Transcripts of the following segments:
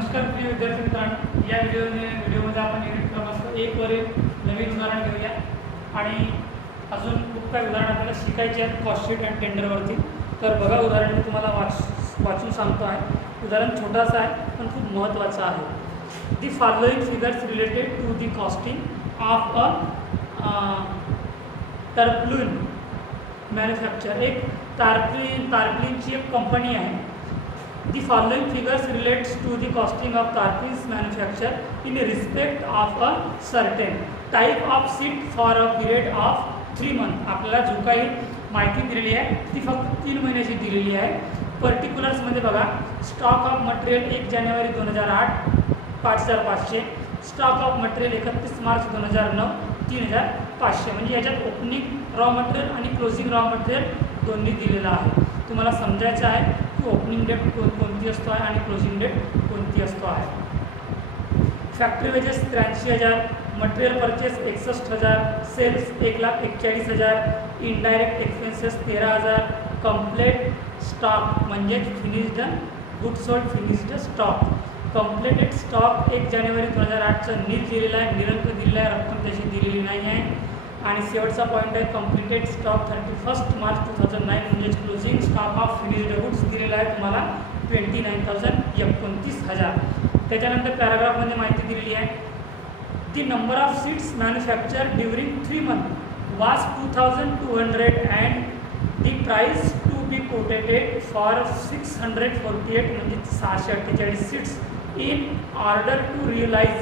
नमस्कार प्रिय विद्यार्थी मित्रांनो, या व्हिडिओमध्ये आपण युनिट क्रमांक 1 वरील नवीन उदाहरण घेऊया आणि अजून खूप काही उदाहरण आपल्याला शिकायचे आहेत कॉस्ट शीट अँड टेंडरवरती. तर बघा, उदाहरण मी तुम्हाला वाचून सांगतो आहे. उदाहरण छोटासा आहे पण खूप महत्त्वाचं आहे. The following figures related to the costing of a tarpaulin manufacture. एक टार्पलिनची एक कंपनी आहे. The following figures relates to the costing of tarpaulins manufacture in respect of a certain type of sheet for a period of 3 months. आपल्याला जो काही माहिती दिलेली आहे ती फक्त 3 महिन्याची दिलेली आहे. पर्टिक्युलर्समध्ये बघा, stock of material 1 January 2008 5500, stock of material 31 मार्च 2009 3500. म्हणजे याच्यात ओपनिंग रॉ मटेरियल आणि क्लोजिंग रॉ मटेरियल दोन्ही दिलेलं आहे. तुम्हाला समजायचं आहे की ओपनिंग डेट कोणती असतो आहे आणि क्लोजिंग डेट कोणती असतो आहे. Factory wages 83,000, material purchase 61,000, sales 1,41,000, indirect expenses 13,000, complete stock म्हणजे finished good sold finished stock. Completed stock 1 जानेवारी 2008चं नील दिलेला आहे, निरंक दिलेला आहे, रक्कम त्याची दिलेली नाही आहे. आणि शेवटचा पॉईंट आहे कंप्लीटेड स्टॉक 31 मार्च 2009 म्हणजे closing stock of finished goods दिलेला आहे तुम्हाला 29,000. त्याच्यानंतर पॅराग्राफमध्ये माहिती दिलेली आहे. The number of sheets manufacture during 3 month was 2200 and the price to be quotated for 648 म्हणजे 648 sheets in order to realise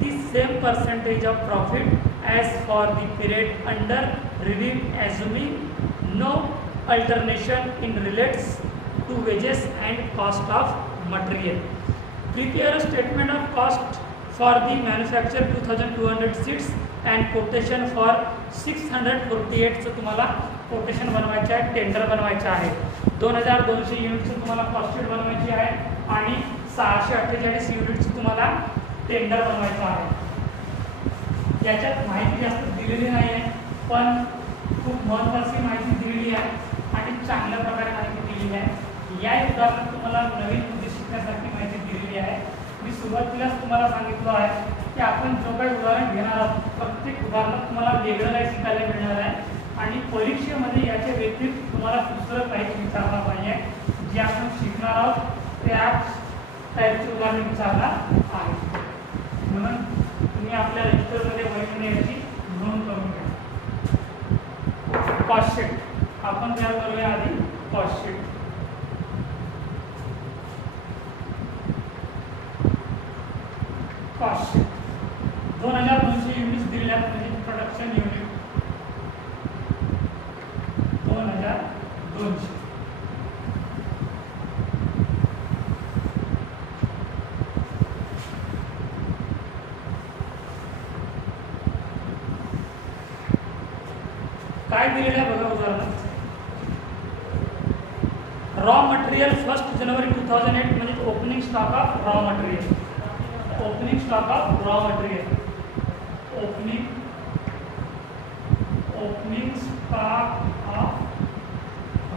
the same percentage of profit as for the period under review, assuming no alternation in relates to wages and cost of material. Prepare a statement of cost for the manufacture 2200 seats and quotation for 648 चं तुम्हाला quotation बनवायचं आहे, tender बनवायचं आहे. 2200 युनिटचं तुम्हाला cost sheet बनवायची आहे आणि 648 युनिटचं तुम्हाला टेंडर बनवायचं आहे. याच्यात माहिती जास्त दिलेली नाही आहे पण खूप महत्त्वाची माहिती दिलेली आहे आणि चांगल्या प्रकारे माहिती दिलेली आहे. या उदाहरणात तुम्हाला नवीन मुद्दे शिकण्यासाठी माहिती दिलेली आहे. मी सुरुवातीलाच तुम्हाला सांगितलं आहे की आपण जो काही उदाहरण घेणार आहोत प्रत्येक उदाहरणात तुम्हाला वेगळं काही शिकायला मिळणार आहे आणि परीक्षेमध्ये याच्या व्यतिरिक्त तुम्हाला दुसरं काहीच विचारणार नाही आहे. जे आपण शिकणार आहोत त्याच टाईपचे उदाहरण विचारणार आहे. म्हणून तुम्ही आपल्या रजिस्टरमध्ये वहीने याची नोंद करून घ्या. कॉस्ट शीट आपण तयार करूया आधी. Cost sheet cost sheet 2200 units दिलेल्या म्हणजे प्रोडक्शन युनिट 2200. काय दिलेलं आहे बघा उदाहरणात. रॉ मटेरियल 1 जानेवारी 2008 म्हणजे opening stock of raw material. Opening stock of raw material. Opening stock of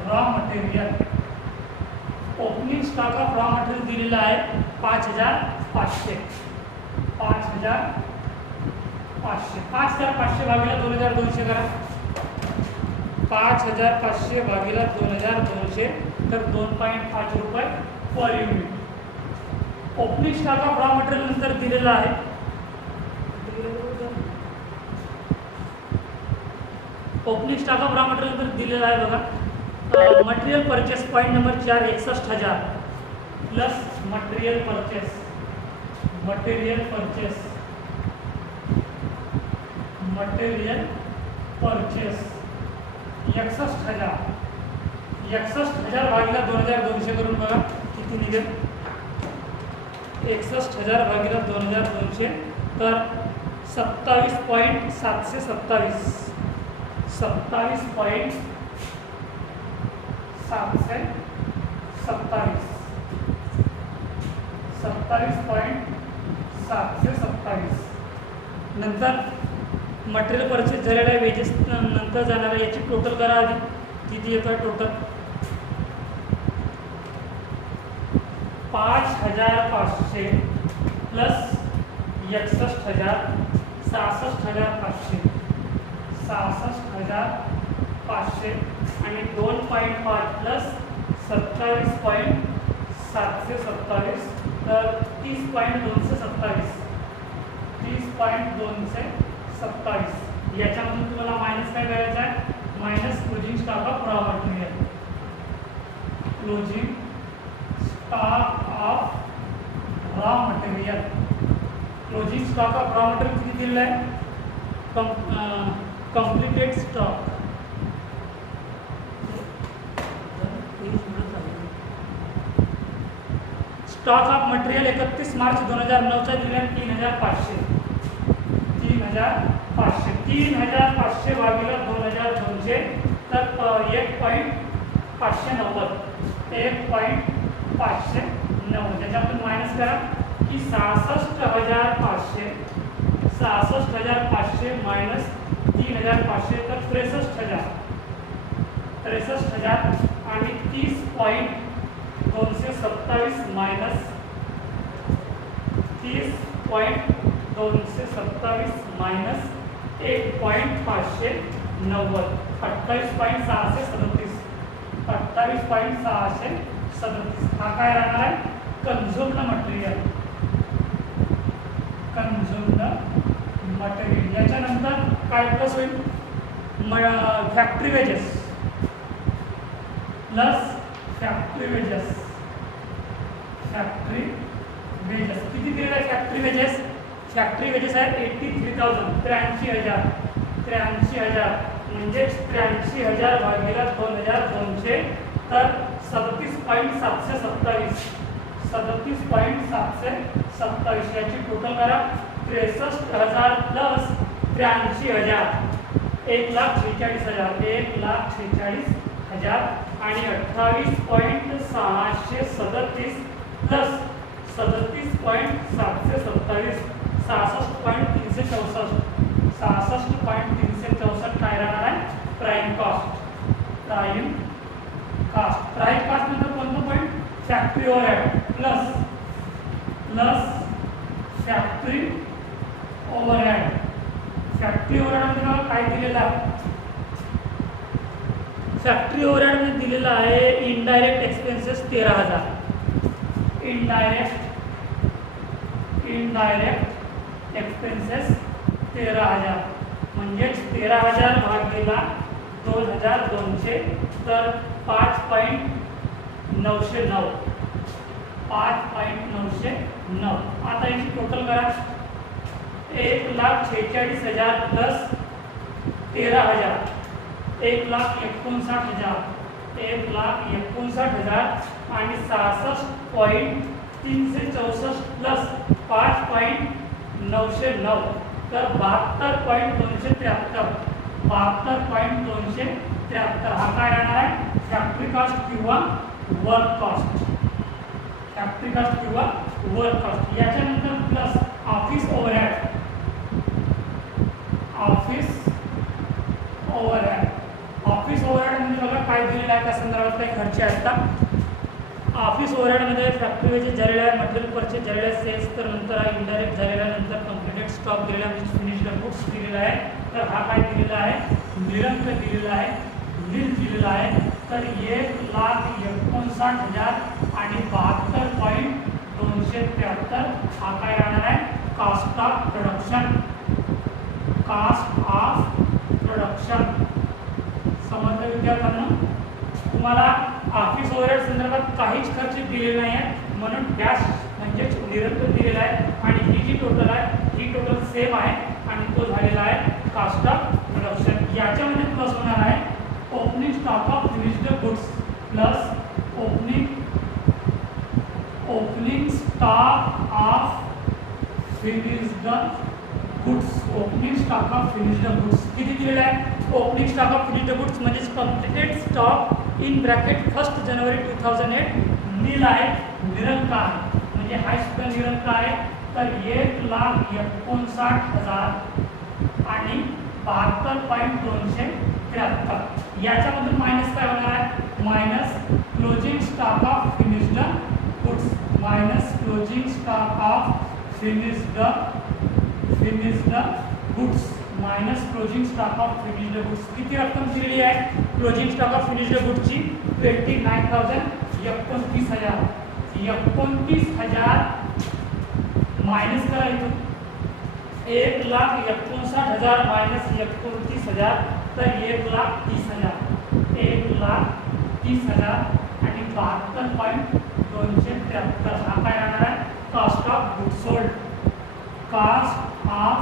raw material. Opening stock of raw material दिलेला आहे 5,500. 5,500 भागिले 2,200 करा. 5,500 भागिले 2,200 तर 2.5 रुपये per unit. Opening stock of raw material नंतर दिलेला आहे. Opening stock of raw material नंतर दिलेला आहे बघा. Material purchase point number 4 61,000 plus material purchase 61,000 भागिले 2,200 करून बघा किती निघेल. 61,000 भागिले 2,200 तर 27.727. 27.727 नंतर मटेरियल परचेस झालेलं आहे. वेजेस नंतर जाणार आहे. याची टोटल करा आधी किती येतो आहे टोटल. 5,500 प्लस 61,000 66,500 66,500 आणि 2.5 प्लस 27.727 तर 30.227 30.227 याच्यामधून तुम्हाला मायनस काय करायचं आहे minus closing stock of raw material closing stock of raw material closing stock of raw material किती दिलेलं आहे completed stock stock of material 31 मार्च 2009 चा दिलेला 3,500 3,500 भागिले 2,200 तर 1.590 त्याच्यातून मायनस करा की 66,500 मायनस 3,500 तर 63,000 आणि 30.227 मायनस 30.227 मायनस 1.590 28.637 हा काय राहणार आहे कन्झ्युम्ड मटेरियल याच्यानंतर काय प्लस होईल factory wedges plus factory wedges किती दिलेलं आहे फॅक्टरी वेजेस आहे 83,000 83,000 म्हणजे 83,000 भागिले 2,200 तर 37.727 याची टोटल करा 63,000 प्लस 83,000 1,46,000 आणि 28.637 प्लस 37.727 66.364 काय राहणार आहे प्राइम कॉस्ट नंतर कोणतं point factory overhead plus factory overhead मध्ये काय दिलेलं आहे फॅक्टरी ओव्हरहेड मध्ये दिलेलं आहे इनडायरेक्ट एक्सपेन्सेस 13,000 इनडायरेक्ट एक्सपेन्सेस 13,000 म्हणजेच 13,000 भागिले 2,200 तर 5.909 आता याची टोटल करा 1,46,000 प्लस 13,000 1,59,000 आणि 66.364 प्लस 5.909 तर 72.273 हा काय राहणार आहे फॅक्टरी कॉस्ट किंवा वर्क कॉस्ट याच्यानंतर प्लस ऑफिस ओव्हरहेड म्हणजे बघा काय दिलेलं आहे त्या संदर्भात काही खर्च आहेत का ऑफिस ओव्हरहेडमध्ये फॅक्टरी वेजेस झालेला आहे मटेरियल परचेस झालेला आहे सेल्स तर नंतर इनडायरेक्ट झालेला आहे नंतर कंप्लीटेड स्टॉक दिलेला आहे फिनिश्ड गुड्स दिलेला आहे तर हा काय दिलेला आहे निरंक दिलेला आहे नील दिलेला आहे तर 1,59,000 आणि 72.273 हा काय राहणार आहे कॉस्ट ऑफ प्रोडक्शन समजलं विद्यार्थ्यांना तुम्हाला ऑफिस ओव्हरहेड संदर्भात काहीच खर्च दिलेला नाही आहे म्हणून डॅश म्हणजे निरंतर दिलेला आहे आणि ही जी टोटल आहे ही टोटल सेम आहे आणि तो झालेला आहे कॉस्ट ऑफ प्रोडक्शन याच्यामध्ये प्लस होणार आहे opening stock of finished goods plus opening stock of finished goods किती दिलेलं आहे opening stock of finished goods म्हणजे कंप्लीटेड स्टॉक इन ब्रॅकेट 1 जानेवारी 2008 नील आहे निरंक आहे म्हणजे हा सुद्धा निरंक आहे तर 1,59,000 आणि 72.273 याच्यामधून मायनस काय होणार आहे minus closing stock of finished goods minus closing stock of finished goods minus closing stock of finished goods. किती रक्कम दिलेली आहे क्लोजिंग स्टॉक ऑफ फिनिश्ड गुड्सची? 29,000. 29,000. 29,000 मायनस करा इथून. 1,59,000 मायनस 29,000 तर 1,30,000. 1,30,000 आणि 72.273. हा काय राहणार आहे? Cost of good sold. Cost of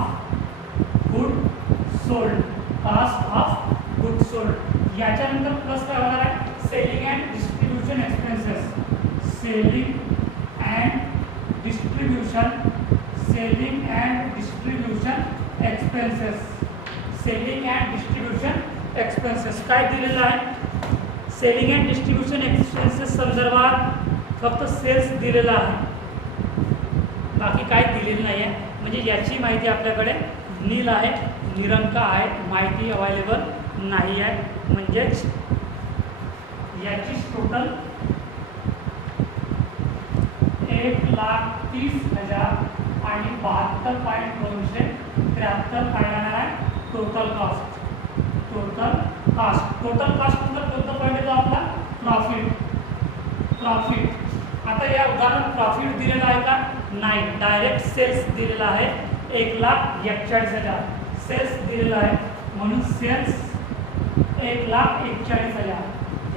good sold. Cost of good sold. याच्यानंतर प्लस काय होणार आहे? Selling and distribution expenses. Selling and distribution. Selling and distribution expenses. Selling and distribution expenses काय दिलेलं आहे? सेलिंग अँड डिस्ट्रीब्युशन एक्सपेन्सेस संदर्भात फक्त cells दिलेला आहे, बाकी काय दिलेलं नाही आहे. म्हणजे याची माहिती आपल्याकडे नील आहे, निरंक आहे, माहिती अवेलेबल नाही आहे. म्हणजेच याची टोटल 1,30,000 आणि 72.273 काय राहणार आहे? Total cost. Total cost. Total cost नंतर कोणता पॉईंट येतो आपला? प्रॉफिट. प्रॉफिट. आता या उदाहरणात प्रॉफिट दिलेला आहे का? नाही. डायरेक्ट सेल्स दिलेला आहे 1,41,000. सेल्स दिलेला आहे म्हणून सेल्स 1,41,000.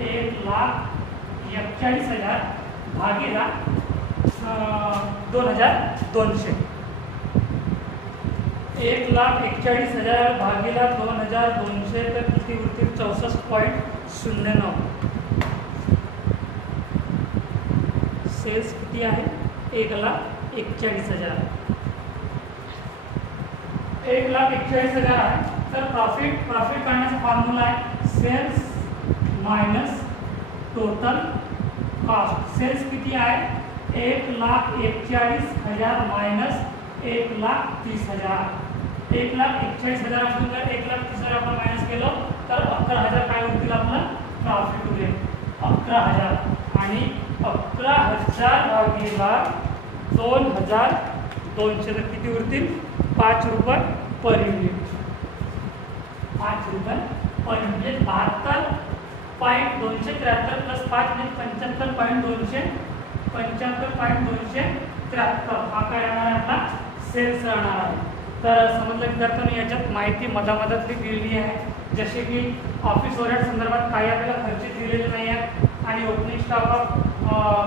1,41,000 भागीला 2,200. 1,41,000 भागीला 2,200 तर किती उरतील? 64.09. सेल्स किती आहे? 1,41,000. 1,41,000 आहे. तर प्रॉफिट काढण्याचा फॉर्म्युला आहे sales minus total cost. Sales किती आहे? 1,41,000 मायनस 1,30,000. 1,41,000 आपण जर 1,30,000 आपण मायनस केलं तर 11,000 काय होतील? आपलं प्रॉफिट उरेल 11,000. आणि 11,000 भागीला 2,200 तर किती उरतील? 5 रुपये पर युनिट. 5 रुपये पर युनिट. म्हणजे 72.273 प्लस 5 म्हणजे 75.273. हा काय राहणार आहे? आपला सेल्स राहणार आहे. तर समजलं विद्यार्थ्यांनी याच्यात माहिती मधामधातली दिलेली आहे. जसे की ऑफिस ओव्हरहेड संदर्भात काही आपल्याला खर्च दिलेले नाही आहे आणि ओपनिंग स्टॉक ऑफ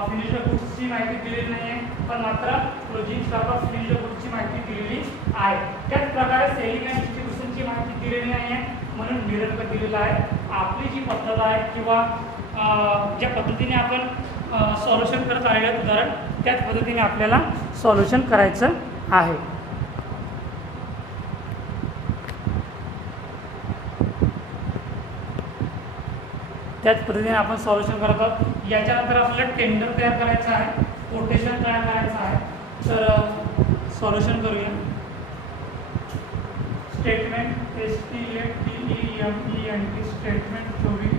फिनिश्ड गुड्सची माहिती दिलेली नाही आहे, पण मात्र क्लोजिंग स्टॉक ऑफ फिनिश्ड गुड्सची माहिती दिलेली आहे. त्याच प्रकारे सेलिंग अँड डिस्ट्रीब्युशनची माहिती दिलेली नाही आहे म्हणून निरंक दिलेला आहे. आपली जी पद्धत आहे किंवा ज्या पद्धतीने आपण सॉल्युशन करत आहे उदाहरण त्याच पद्धतीने आपल्याला सॉल्युशन करायचं आहे. त्याच पद्धतीने आपण सॉल्युशन करत आहोत. याच्यानंतर आपल्याला टेंडर तयार करायचं आहे, कोटेशन तयार करायचं आहे. तर सॉल्युशन करूया. Statement STATEMENT statement 24.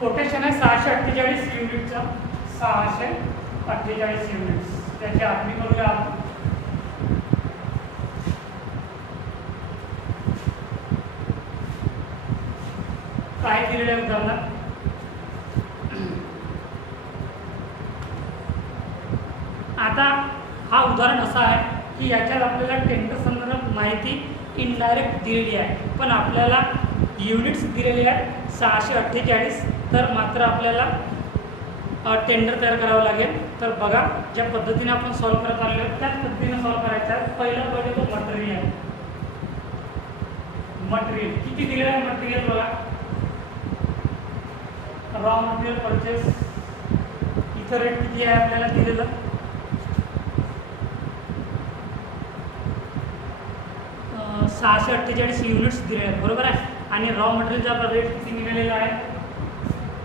कोटेशन आहे 648 युनिटचं. 648 युनिट्स. त्याची आखणी करूया आपण. काय दिलेलं आहे उदाहरणात? आता हा उदाहरण असं आहे की याच्यात आपल्याला टेंडर संदर्भात माहिती इनडायरेक्ट दिलेली आहे, पण आपल्याला युनिट्स दिलेले आहेत 648. तर मात्र आपल्याला टेंडर तयार करावं लागेल. तर बघा ज्या पद्धतीने आपण सॉल्व करत आलेलो आहे त्याच पद्धतीने सॉल्व करायचं आहे. पहिला पहिले तो मटेरियल. मटेरियल किती दिलेलं आहे? मटेरियल बघा. रॉ मटेरियल परचेस इथं रेट किती आहे आपल्याला दिलेलं? 648 युनिट्स दिलेले आहेत, बरोबर आहे. आणि रॉ मटेरियलचा रेट किती निघालेला आहे?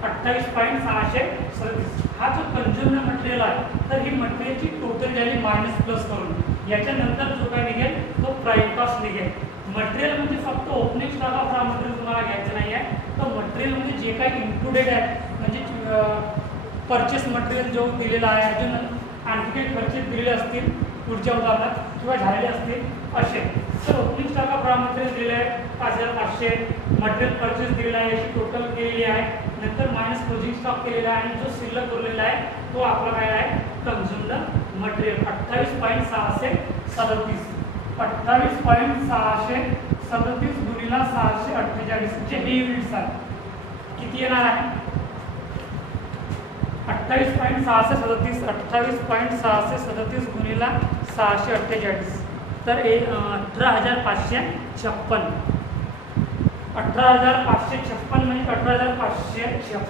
28.637. हा जो कन्झ्युमर मटेरियल आहे तर ही मटेरियलची टोटल व्हॅल्यू मायनस प्लस करून याच्यानंतर जो काय निघेल तो प्राईम कॉस्ट निघेल. मटेरियल म्हणजे फक्त opening stock of raw material तुम्हाला घ्यायचं नाही आहे, तर मटेरियल म्हणजे जे काही इन्क्लुडेड आहे, म्हणजे परचेस मटेरियल जो दिलेला आहे, अजून आणखी काही खर्च दिलेले असतील पुढच्या उदाहरणात किंवा झालेले असतील असे. तर opening stock of raw material दिलेले आहे 5500, मटेरियल परचेस दिलेला आहे याची टोटल केलेली आहे, नंतर मायनस क्लोजिंग स्टॉक केलेला आहे आणि जो शिल्लक उरलेला आहे तो आपला काय आहे कन्झ्युम्ड मटेरियल 28.637. 28.637 गुणिला 648 जे हे युनिट्स आहे किती येणार आहे 28.637 28.637 गुणिला 648 तर 18,556. 18,556 म्हणजे 18,556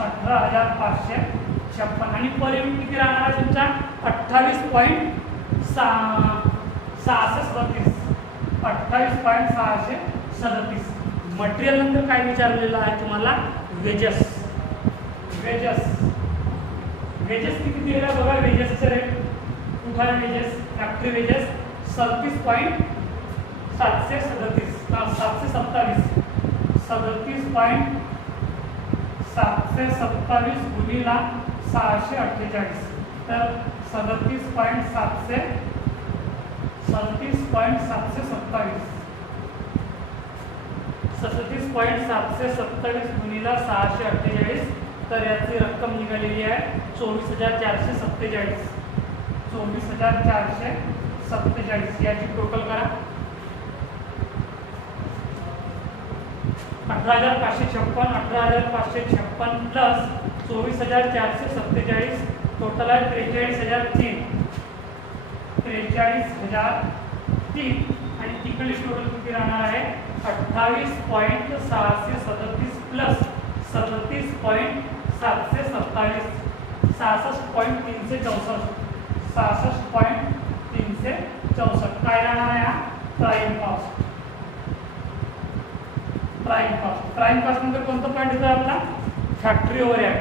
18,556 आणि पर युनिट किती राहणार आहे तुमचा 28.637 28.637. मटेरियल नंतर काय विचारलेलं आहे तुम्हाला वेजेस किती दिलेला बघा. वेजेसचे रेट कुठला वेजेस फॅक्टरी वेजेस 37.727 37.727 गुणिला 648 तर 37.727 गुणिला 648 तर याची रक्कम निघालेली आहे 24,447. 24,447 याची टोटल करा. 18,556 प्लस 24,447 टोटल आहे 43,003 आणि तिकडली टोटल किती राहणार आहे 28.637 प्लस 37.727 66.364 66.364 काय राहणार आहे हा प्राइम कॉस्ट. प्राइम कॉस्ट नंतर कोणता पॉईंट येतो आपला फॅक्टरी ओव्हरहेड.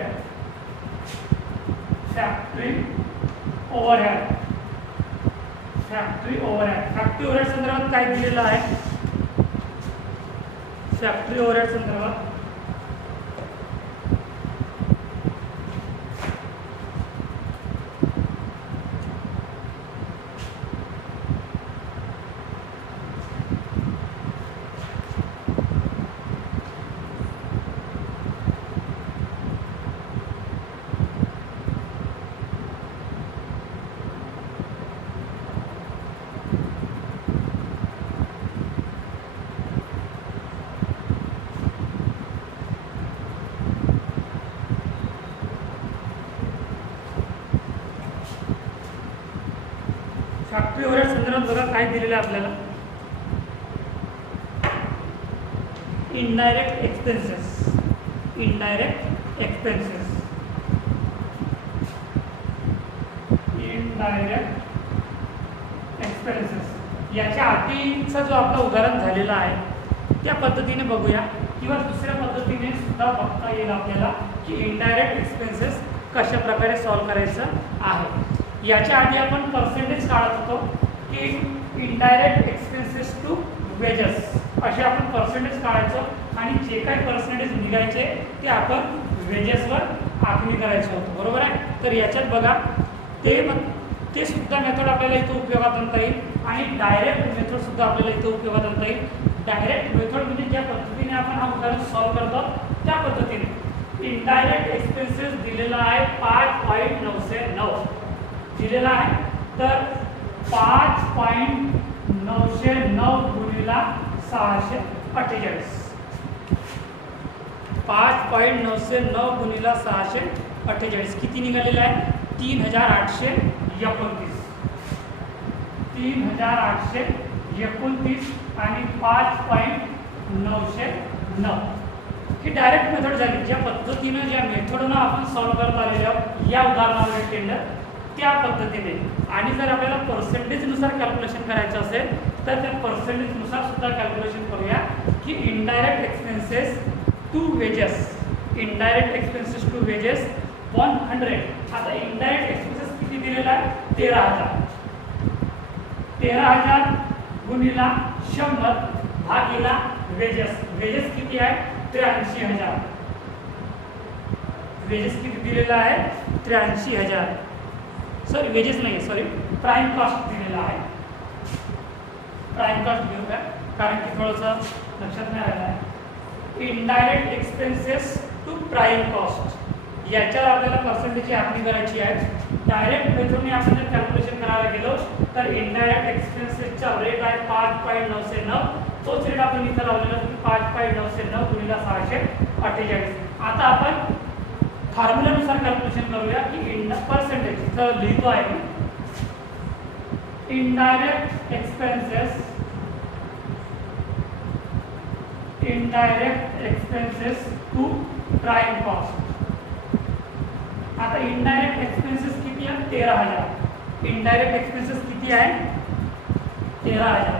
फॅक्टरी ओव्हरहेड संदर्भात काय दिलेलं आहे फॅक्टरी ओव्हरहेड संदर्भात फॅक्टरी ओव्हरहेड संदर्भात बघा काय दिलेलं आहे आपल्याला इनडायरेक्ट एक्सपेन्सेस याच्या आधीचा जो आपला उदाहरण झालेला आहे त्या पद्धतीने बघूया किंवा दुसऱ्या पद्धतीने सुद्धा बघता येईल आपल्याला की इनडायरेक्ट एक्सपेन्सेस कशा प्रकारे सॉल्व करायचं आहे. याच्या आधी आपण पर्सेंटेज काढत होतो की इनडायरेक्ट एक्सपेन्सेस टू वेजेस असे आपण पर्सेंटेज काढायचो आणि जे काही पर्सेंटेज निघायचे ते आपण वेजेसवर आखणी करायचं होतं बरोबर आहे. तर याच्यात बघा ते सुद्धा मेथड आपल्याला इथं उपयोगात आणता येईल आणि डायरेक्ट मेथड सुद्धा आपल्याला इथं उपयोगात आणता येईल. डायरेक्ट मेथड म्हणजे ज्या पद्धतीने आपण हा उदाहरण सॉल्व करतो त्या पद्धतीने इनडायरेक्ट एक्सपेन्सेस दिलेला आहे 5.909 दिलेला आहे तर 5.909 गुणिला 648 5.909 गुणिला 648 किती निघालेला आहे 3,829 आणि 5.909 ही डायरेक्ट मेथड झाली. ज्या पद्धतीनं ज्या मेथडनं आपण सॉल्व करत आलेल्या या उदाहरणामध्ये टेंडर त्या पद्धतीने. आणि जर आपल्याला पर्सेंटेजनुसार कॅल्क्युलेशन करायचं असेल तर त्या पर्सेंटेजनुसार सुद्धा कॅल्क्युलेशन करूया की इनडायरेक्ट एक्सपेन्सेस टू वेजेस 100. आता इनडायरेक्ट एक्सपेन्सेस किती दिलेला आहे 13,000 गुणिला 100 भागीला वेजेस. वेजेस किती आहे? 83,000. वेजेस किती दिलेला आहे? 83,000. सॉरी वेजेस नाही, सॉरी प्राईम कॉस्ट दिलेला आहे. प्राईम कॉस्ट घेऊ का, कारण की थोडंसं लक्षात नाही आलं आहे. Indirect expenses to prime cost, याच्यावर आपल्याला पर्सेंटेजची आखणी करायची आहे. डायरेक्ट मेथडने आपण जर कॅल्क्युलेशन करायला गेलो तर इनडायरेक्ट एक्सपेन्सेसचा रेट आहे 5.909. तोच रेट आपण इथं लावलेला की 5.909 गुणिले 648. आता आपण फॉर्म्युल्यानुसार कॅल्क्युलेशन करूया की पर्सेंटेज इथं लिहितो आहे मी. Indirect expenses to prime cost. आता इनडायरेक्ट एक्सपेन्सेस किती आहे? 13,000. इनडायरेक्ट एक्सपेन्सेस किती आहे? 13,000.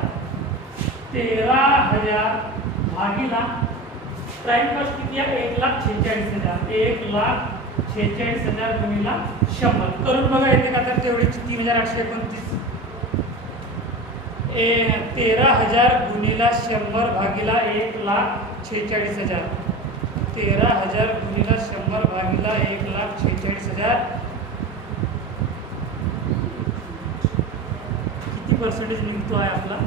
13,000 भागीला प्राईम कॉस्ट किती आहे? 1,46,000. 1,46,000 गुणिला 100 करून बघा येते का? तर तेवढीच 3,829. 13,000 गुणिला 100 भागीला 1,46,000. 13,000 गुणिला 100 भागीला 1,46,000. किती पर्सेंटेज निघतो आहे आपला?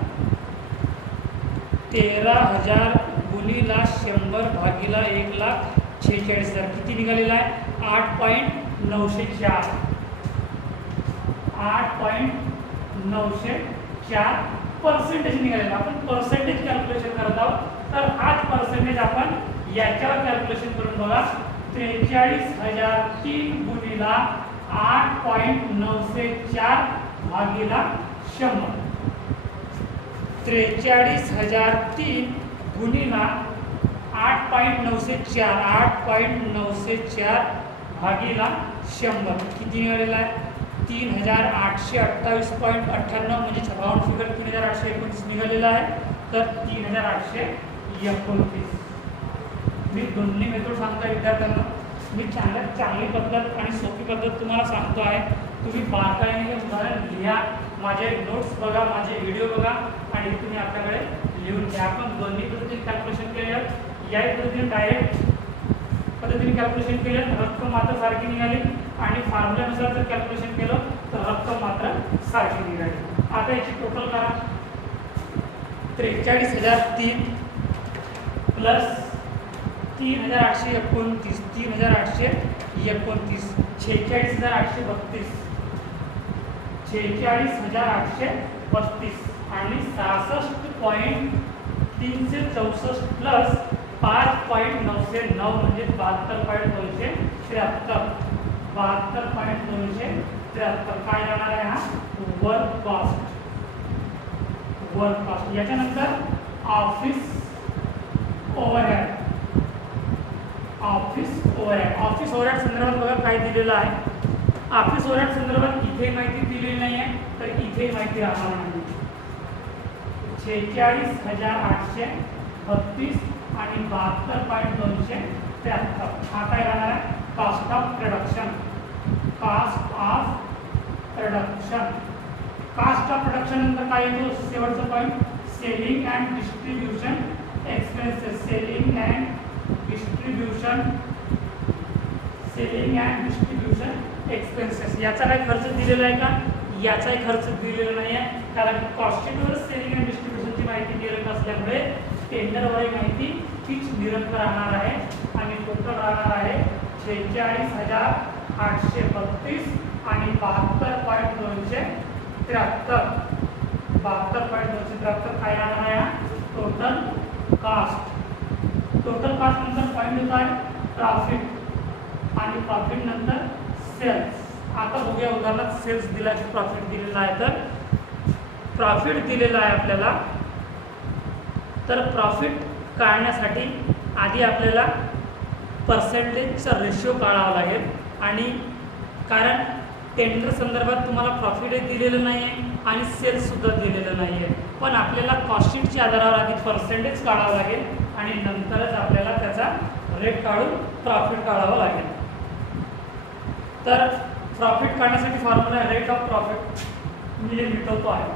13,000 गुणिला 100 भागीला 1,46,000 किती निघालेला आहे? 8.904. 8.904 पर्सेंटेज निघालेला. आपण पर्सेंटेज कॅल्क्युलेशन करत आहोत, तर हाच पर्सेंटेज आपण याच्यावर कॅल्क्युलेशन करून बघा. 43,003 गुणिला 8.904 भागीला 100. 43,003 गुणिला 8.904. 8.904 भागीला 100 किती निघालेला आहे? 3,828.98 म्हणजे राऊंड फिगर 3,829 निघालेला आहे. तर 3,829. मी दोन्ही मेथड सांगतो विद्यार्थ्यांना. मी चांगली पद्धत आणि सोपी पद्धत तुम्हाला सांगतो आहे. तुम्ही बारकाईने हे उदाहरण लिहा, माझे नोट्स बघा, माझे व्हिडिओ बघा आणि तुम्ही आपल्याकडे लिहून घ्या. आपण दोन्ही पद्धतीने कॅल्क्युलेशन केलं. याही पद्धतीने डायरेक्ट पद्धतीने कॅल्क्युलेशन केलं तर रक्कम मात्र सारखी निघाली आणि फॉर्म्युल्यानुसार जर कॅल्क्युलेशन केलं तर रक्कम मात्र सारखी निघाली. आता याची टोटल करा. 43,003 प्लस 3,829. 3,829 46,832. 46,832 आणि 66.364 प्लस 5.909 म्हणजे 72.273. 72.273 काय जाणार आहे? हा वर्क कॉस्ट. Work cost. याच्यानंतर ऑफिस ओव्हरहेड. ऑफिस ओव्हरहेड संदर्भात बघा काय दिलेलं आहे. ऑफिस ओव्हरहेड संदर्भात इथे माहिती दिलेली नाही आहे, तर इथे माहिती राहणार नाही. 46,832 आणि 72.273. हा काय राहणार आहे? Cost of production. Cost of production. Cost of production नंतर काय येतो? शेवटचं point selling and distribution expenses. Selling and distribution expenses. याचा काही खर्च दिलेला आहे का? याचाही खर्च दिलेला नाही आहे, कारण कॉस्टशीटवर सेलिंग अँड डिस्ट्रीब्युशनची माहिती दिलेली नसल्यामुळे टेंडरवरील माहिती तीच निरंतर राहणार आहे आणि टोटल राहणार आहे 46,832 आणि 72.273. 72.273 काय राहणार आहे? Total caste. टोटल कास्ट नंतर पॉईंट होता आहे प्रॉफिट आणि प्रॉफिट नंतर सेल्स. आता बघूया उदाहरणात सेल्स दिला की प्रॉफिट दिलेला आहे. तर प्रॉफिट दिलेला आहे आपल्याला, तर प्रॉफिट काढण्यासाठी आधी आपल्याला पर्सेंटेजचा रेशो काढावा लागेल. आणि कारण टेंडर संदर्भात तुम्हाला प्रॉफिटही दिलेलं नाही आहे आणि सेल्ससुद्धा दिलेलं नाही आहे, पण आपल्याला कॉस्टशीटच्या आधारावर आधी पर्सेंटेज काढावं लागेल आणि नंतरच आपल्याला त्याचा रेट काढून प्रॉफिट काढावं लागेल. तर प्रॉफिट काढण्यासाठी फॉर्म्युला रेट ऑफ प्रॉफिट मी हे मिटवतो आहे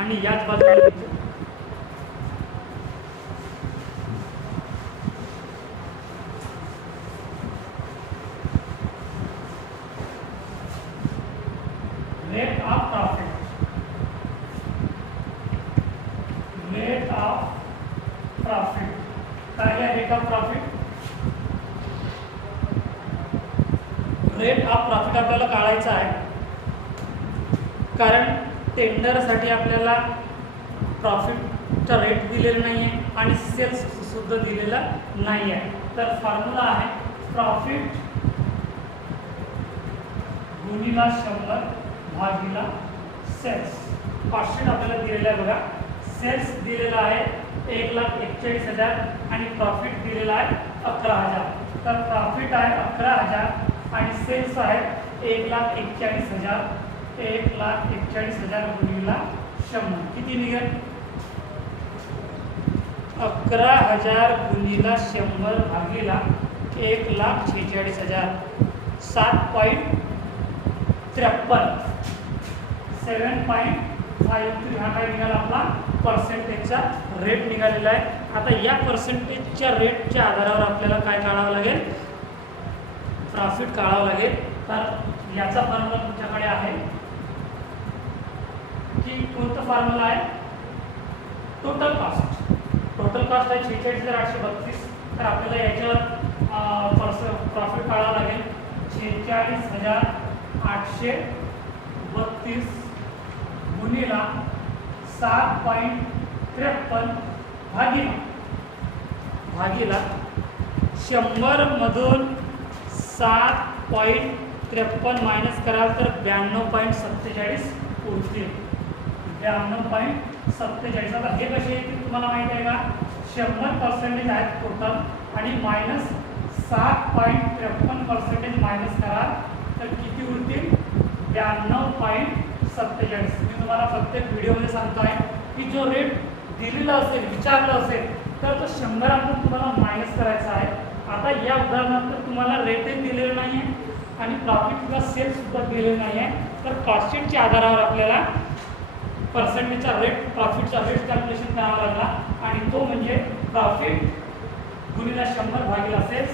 आणि याच बाजूला rate of profit, rate of profit काय आहे rate of profit? Rate of profit आपल्याला काढायचं आहे, कारण टेंडरसाठी आपल्याला प्रॉफिटचा रेट दिलेला नाही आहे आणि सेल्स सुद्धा दिलेला नाही आहे. तर फॉर्म्युला आहे प्रॉफिट गुणिला 100 भागिला सेल्स. कॉस्ट आपल्याला दिलेला आहे बघा, सेल्स दिलेला आहे 1,41,000 आणि प्रॉफिट दिलेला आहे 11,000. तर प्रॉफिट आहे 11,000 आणि सेल्स आहे 1,41,000. 1,41,000 गुणिला 100 किती निघेल? 11,000 गुणिला 100 भागिला 1,46,000. 7.53 7.53 हा काय निघाला आपला पर्सेंटेजचा रेट निघालेला आहे. आता या पर्सेंटेजच्या रेटच्या आधारावर आपल्याला काय काढावं लागेल? प्रॉफिट काढावं लागेल. तर याचा फॉर्म्युला तुमच्याकडे आहे की कोणतं फॉर्म्युला आहे? Total cost. टोटल कॉस्ट आहे 46,832. तर आपल्याला याच्यावर प्रॉफिट काढावं लागेल 46,832 गुणिला 7.53 भागिला 100 मधून 7.53 मायनस कराल तर 92.47 उरतील. 92.47. आता हे कसे येतील तुम्हाला माहिती आहे का? 100% आहेत टोटल आणि मायनस 7.53% मायनस कराल तर किती उरतील? 92.47. मी तुम्हाला प्रत्येक व्हिडिओमध्ये सांगतो आहे की जो रेट दिलेला असेल, विचारलं असेल तर तो 100 तुम्हाला मायनस करायचा आहे. आता या उदाहरणात तुम्हाला रेटही दिलेलं नाही आहे आणि प्रॉफिट किंवा सेल्स सुद्धा दिलेलं नाही आहे. तर कॉस्टशीटच्या आधारावर आपल्याला पर्सेंटेजचा रेट, प्रॉफिटचा रेट कॅल्क्युलेशन करावा लागला आणि तो म्हणजे प्रॉफिट गुणिला 100 भागिला सेल्स.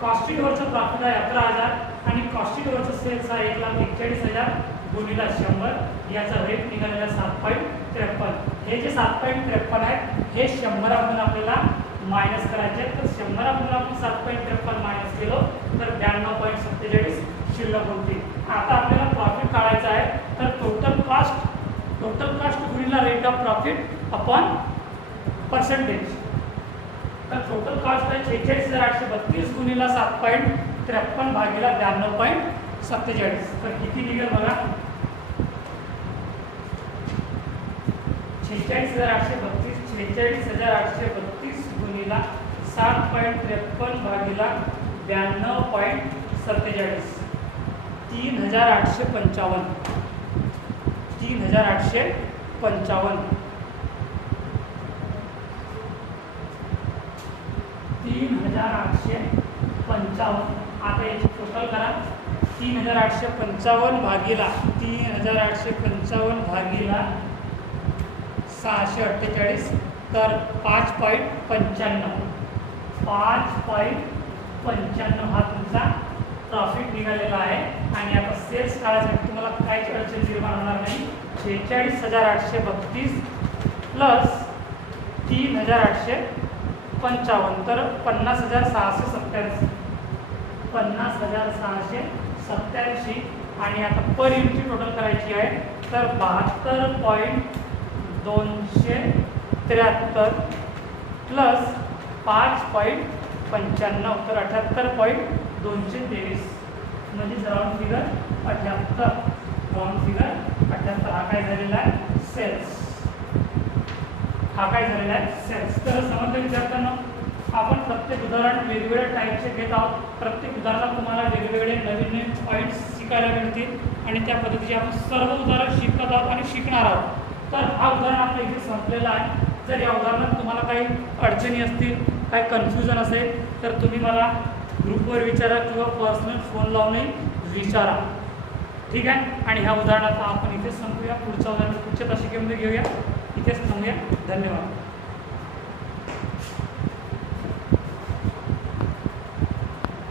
कॉस्टशीटवरचं प्रॉफिट आहे 11,000 आणि कॉस्टशीटवरचं सेल्स आहे 1,41,000 गुणिला 100. याचा रेट निघालेला 7.53. हे जे 7.53 आहेत हे 100 आपल्याला मायनस करायचे. तर 100 आपण 7.53 मायनस केलो तर 92.47 शिल्लक होती. आता आपल्याला प्रॉफिट काढायचा आहे. तर टोटल कॉस्ट गुणिला rate of profit upon percentage. तर टोटल कॉस्ट आहे 46,832 गुणिला 7.53 भागिला 92.47. तर किती निघेल बघा? 46,832 गुणिला 7.53 भागिला 92.47. 3,855. 3,855. 3,855. आता याची टोटल करा. 3,855 भागिला 3,855 भागिला 648 तर 5.95. 5.95 हा तुमचा प्रॉफिट निघालेला आहे. आणि आता सेल्स काढायसाठी तुम्हाला काहीच अडचण निर्माण होणार नाही. 46,832 प्लस 3,855 तर 50,687. 50,687 आणि आता पर युनिटची टोटल करायची आहे तर 72.273 प्लस 5.95 तर 78.223 म्हणजे राऊंड फिगर 78. राऊंड फिगर 78 हा काय झालेला आहे? सेल्स. हा काय झालेला आहे? सेल्स. तर समजलं विद्यार्थ्यांना, आपण प्रत्येक उदाहरण वेगवेगळ्या टाईपचे घेत आहोत. प्रत्येक उदाहरणात तुम्हाला वेगवेगळे नवीन पॉईंट्स शिकायला मिळतील आणि त्या पद्धतीचे आपण सर्व उदाहरण शिकत आहोत आणि शिकणार आहोत. तर हा उदाहरण आपल्या इथे संपलेला आहे. जर या उदाहरणात तुम्हाला काही अडचणी असतील, काही कन्फ्युजन असेल तर तुम्ही मला ग्रुपवर विचारा किंवा पर्सनल फोन लावूनही विचारा. ठीक आहे. आणि ह्या उदाहरणात आपण इथेच संपूया. पुढच्या उदाहरण पुढच्या तासिकेमध्ये घेऊया. इथेच थांबूया. धन्यवाद.